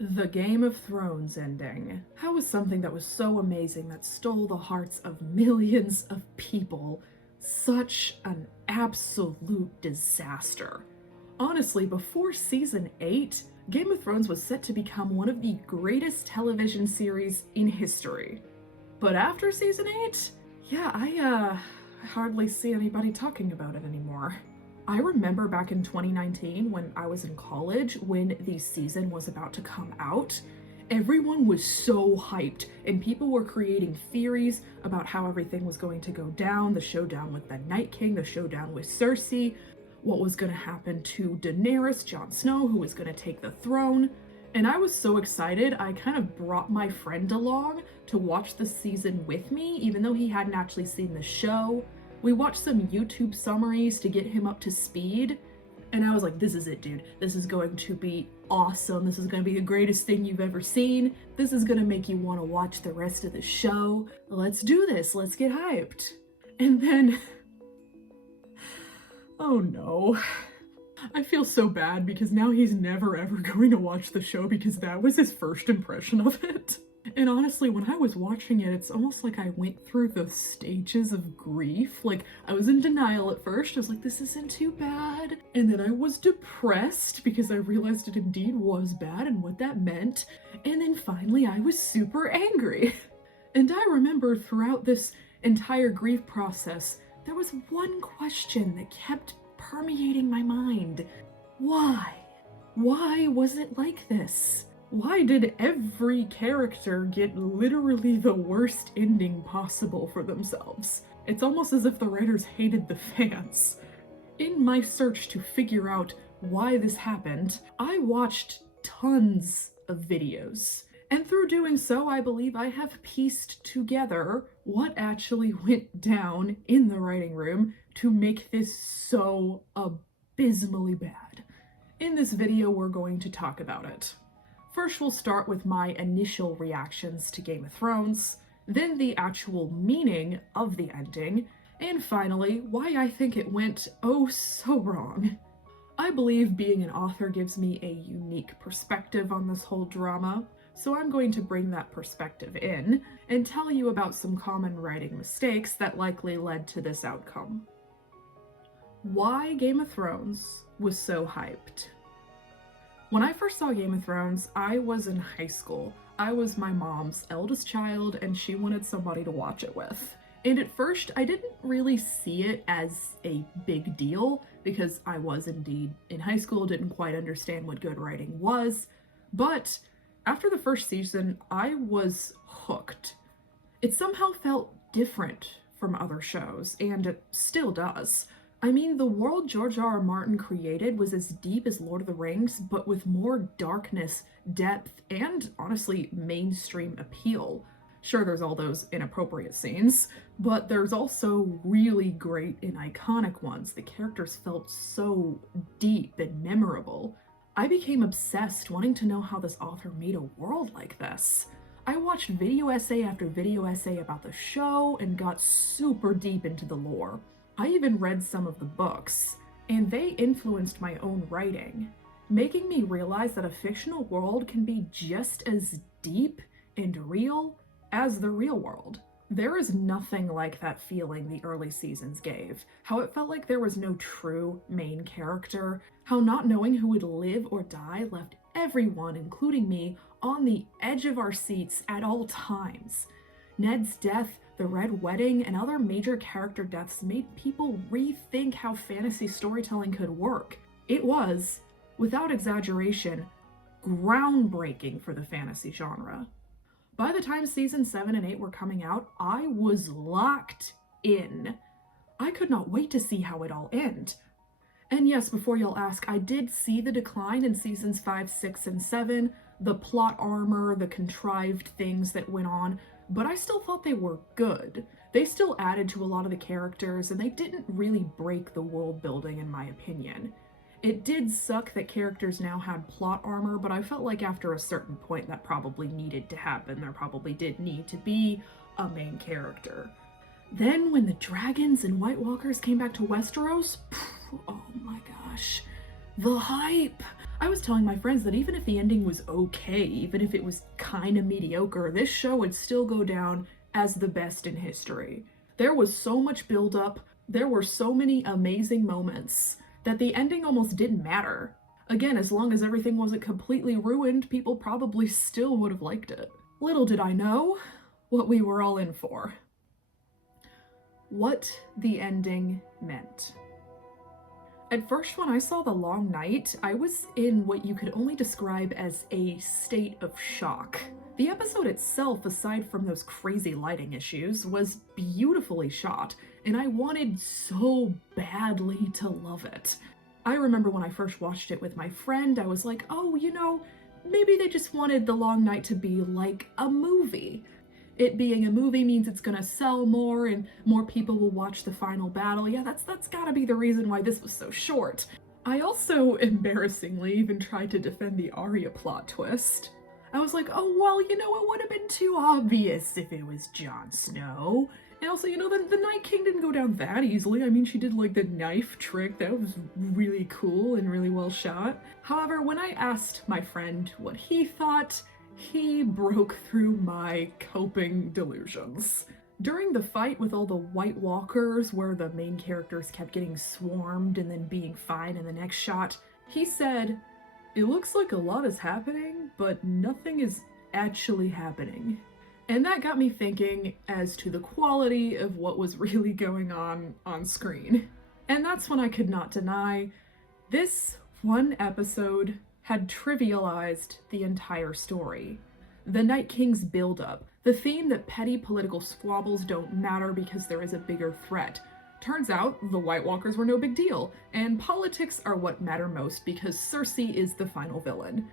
The Game of Thrones ending. How was something that was so amazing that stole the hearts of millions of people such an absolute disaster? Honestly, before season 8, Game of Thrones was set to become one of the greatest television series in history. But after season 8, yeah, I hardly see anybody talking about it anymore. I remember back in 2019 when I was in college, when the season was about to come out, everyone was so hyped and people were creating theories about how everything was going to go down, the showdown with the Night King, the showdown with Cersei, what was going to happen to Daenerys, Jon Snow, who was going to take the throne. And I was so excited, I kind of brought my friend along to watch the season with me, even though he hadn't actually seen the show. We watched some YouTube summaries to get him up to speed, and I was like, this is it, dude. This is going to be awesome. This is going to be the greatest thing you've ever seen. This is going to make you want to watch the rest of the show. Let's do this. Let's get hyped. And then, oh no. I feel so bad because now he's never ever going to watch the show because that was his first impression of it. And honestly, when I was watching it, it's almost like I went through the stages of grief. Like, I was in denial at first. I was like, this isn't too bad. And then I was depressed because I realized it indeed was bad and what that meant. And then finally, I was super angry. And I remember throughout this entire grief process, there was one question that kept permeating my mind. Why? Why was it like this? Why did every character get literally the worst ending possible for themselves? It's almost as if the writers hated the fans. In my search to figure out why this happened, I watched tons of videos. And through doing so, I believe I have pieced together what actually went down in the writing room to make this so abysmally bad. In this video, we're going to talk about it. First, we'll start with my initial reactions to Game of Thrones, then the actual meaning of the ending, and finally, why I think it went oh so wrong. I believe being an author gives me a unique perspective on this whole drama, so I'm going to bring that perspective in and tell you about some common writing mistakes that likely led to this outcome. Why Game of Thrones was so hyped. When I first saw Game of Thrones, I was in high school. I was my mom's eldest child and she wanted somebody to watch it with. And at first, I didn't really see it as a big deal because I was indeed in high school, didn't quite understand what good writing was. But after the first season, I was hooked. It somehow felt different from other shows, and it still does. I mean, the world George R.R. Martin created was as deep as Lord of the Rings, but with more darkness, depth, and honestly, mainstream appeal. Sure, there's all those inappropriate scenes, but there's also really great and iconic ones. The characters felt so deep and memorable. I became obsessed wanting to know how this author made a world like this. I watched video essay after video essay about the show and got super deep into the lore. I even read some of the books, and they influenced my own writing, making me realize that a fictional world can be just as deep and real as the real world. There is nothing like that feeling the early seasons gave, how it felt like there was no true main character, how not knowing who would live or die left everyone, including me, on the edge of our seats at all times. Ned's death, the Red Wedding, and other major character deaths made people rethink how fantasy storytelling could work. It was, without exaggeration, groundbreaking for the fantasy genre. By the time season 7 and 8 were coming out, I was locked in. I could not wait to see how it all ended. And yes, before you'll ask, I did see the decline in seasons 5, 6, and 7, the plot armor, the contrived things that went on, but I still thought they were good. They still added to a lot of the characters, and they didn't really break the world building in my opinion. It did suck that characters now had plot armor, but I felt like after a certain point that probably needed to happen. There probably did need to be a main character. Then when the dragons and White Walkers came back to Westeros, oh my gosh, the hype! I was telling my friends that even if the ending was okay, even if it was kind of mediocre, this show would still go down as the best in history. There was so much buildup, there were so many amazing moments, that the ending almost didn't matter. Again, as long as everything wasn't completely ruined, people probably still would have liked it. Little did I know what we were all in for. What the ending meant. At first, when I saw The Long Night, I was in what you could only describe as a state of shock. The episode itself, aside from those crazy lighting issues, was beautifully shot, and I wanted so badly to love it. I remember when I first watched it with my friend, I was like, oh, maybe they just wanted The Long Night to be like a movie. It being a movie means it's gonna sell more and more people will watch the final battle. Yeah, that's gotta be the reason why this was so short. I also, embarrassingly, even tried to defend the Arya plot twist. I was like, oh, well, it would have been too obvious if it was Jon Snow. And also, the Night King didn't go down that easily. I mean, she did like the knife trick. That was really cool and really well shot. However, when I asked my friend what he thought, he broke through my coping delusions. During the fight with all the White Walkers, where the main characters kept getting swarmed and then being fine in the next shot, he said, "It looks like a lot is happening, but nothing is actually happening." And that got me thinking as to the quality of what was really going on screen. And that's when I could not deny this one episode had trivialized the entire story. The Night King's buildup, the theme that petty political squabbles don't matter because there is a bigger threat. Turns out the White Walkers were no big deal, and politics are what matter most because Cersei is the final villain.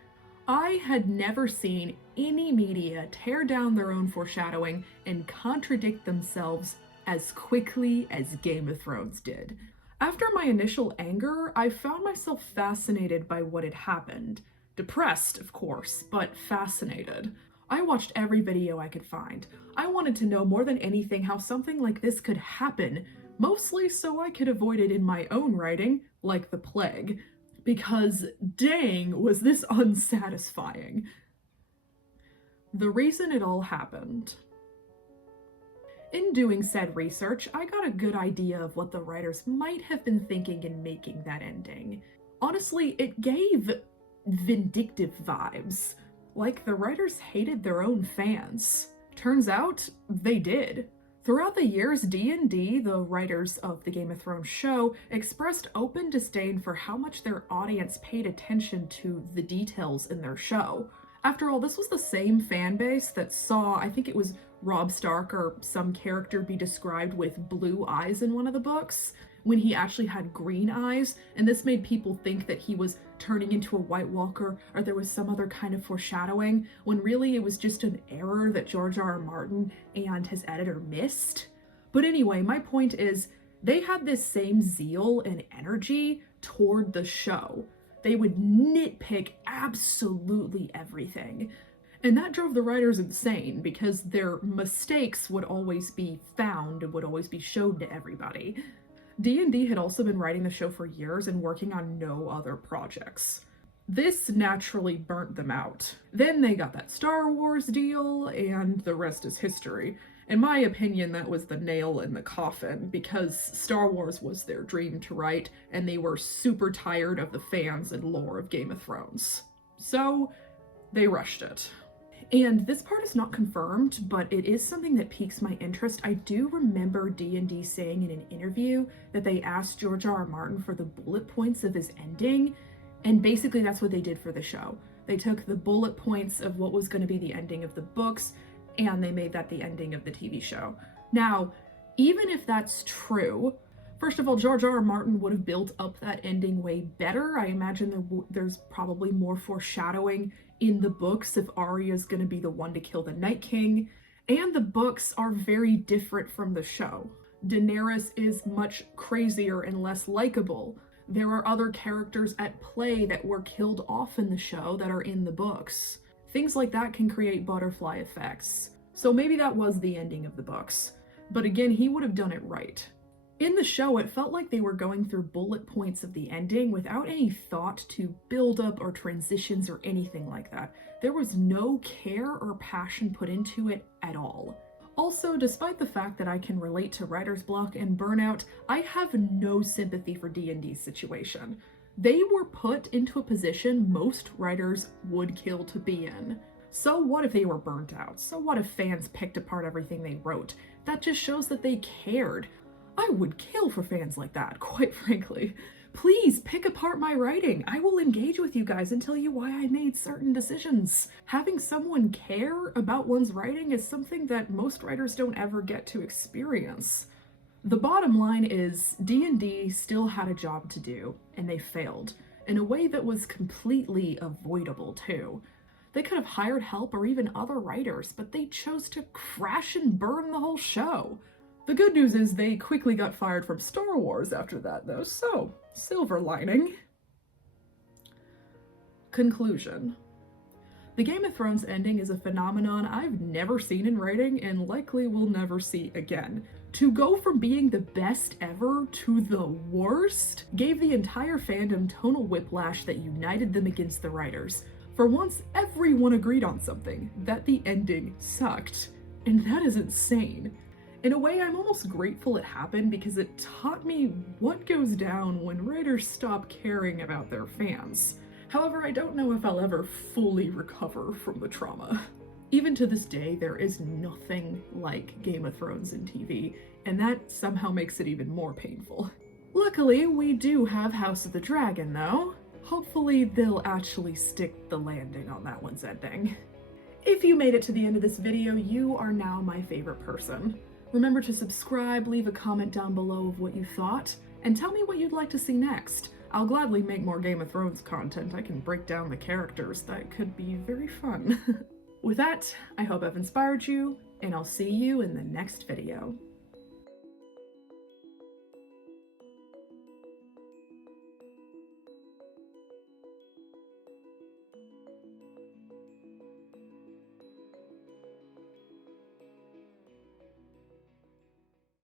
I had never seen any media tear down their own foreshadowing and contradict themselves as quickly as Game of Thrones did. After my initial anger, I found myself fascinated by what had happened. Depressed, of course, but fascinated. I watched every video I could find. I wanted to know more than anything how something like this could happen, mostly so I could avoid it in my own writing, like the plague. Because dang, was this unsatisfying. The reason it all happened. In doing said research, I got a good idea of what the writers might have been thinking in making that ending. Honestly, it gave vindictive vibes, like the writers hated their own fans. Turns out, they did. Throughout the years, D&D, the writers of the Game of Thrones show, expressed open disdain for how much their audience paid attention to the details in their show. After all, this was the same fan base that saw, I think it was Robb Stark or some character be described with blue eyes in one of the books, when he actually had green eyes, and this made people think that he was turning into a White Walker or there was some other kind of foreshadowing, when really it was just an error that George R.R. Martin and his editor missed. But anyway, my point is, they had this same zeal and energy toward the show. They would nitpick absolutely everything. And that drove the writers insane because their mistakes would always be found and would always be showed to everybody. D&D had also been writing the show for years and working on no other projects. This naturally burnt them out. Then they got that Star Wars deal, and the rest is history. In my opinion, that was the nail in the coffin, because Star Wars was their dream to write, and they were super tired of the fans and lore of Game of Thrones. So, they rushed it. And this part is not confirmed, but it is something that piques my interest. I do remember D&D saying in an interview that they asked George R.R. Martin for the bullet points of his ending, and basically that's what they did for the show. They took the bullet points of what was going to be the ending of the books, and they made that the ending of the TV show. Now, even if that's true, first of all, George R.R. Martin would have built up that ending way better. I imagine there's probably more foreshadowing in the books if Arya's gonna be the one to kill the Night King, and the books are very different from the show. Daenerys is much crazier and less likable. There are other characters at play that were killed off in the show that are in the books. Things like that can create butterfly effects. So maybe that was the ending of the books. But again, he would have done it right. In the show, it felt like they were going through bullet points of the ending without any thought to build up or transitions or anything like that. There was no care or passion put into it at all. Also, despite the fact that I can relate to writer's block and burnout, I have no sympathy for D&D's situation. They were put into a position most writers would kill to be in. So what if they were burnt out? So what if fans picked apart everything they wrote? That just shows that they cared. I would kill for fans like that, quite frankly. Please pick apart my writing. I will engage with you guys and tell you why I made certain decisions. Having someone care about one's writing is something that most writers don't ever get to experience. The bottom line is D&D still had a job to do, and they failed, in a way that was completely avoidable too. They could have hired help or even other writers, but they chose to crash and burn the whole show. The good news is they quickly got fired from Star Wars after that, though, so silver lining. Conclusion. The Game of Thrones ending is a phenomenon I've never seen in writing and likely will never see again. To go from being the best ever to the worst gave the entire fandom tonal whiplash that united them against the writers. For once, everyone agreed on something, that the ending sucked. And that is insane. In a way, I'm almost grateful it happened because it taught me what goes down when writers stop caring about their fans. However, I don't know if I'll ever fully recover from the trauma. Even to this day, there is nothing like Game of Thrones in TV, and that somehow makes it even more painful. Luckily, we do have House of the Dragon, though. Hopefully, they'll actually stick the landing on that one's ending. If you made it to the end of this video, you are now my favorite person. Remember to subscribe, leave a comment down below of what you thought, and tell me what you'd like to see next. I'll gladly make more Game of Thrones content. I can break down the characters. That could be very fun. With that, I hope I've inspired you, and I'll see you in the next video.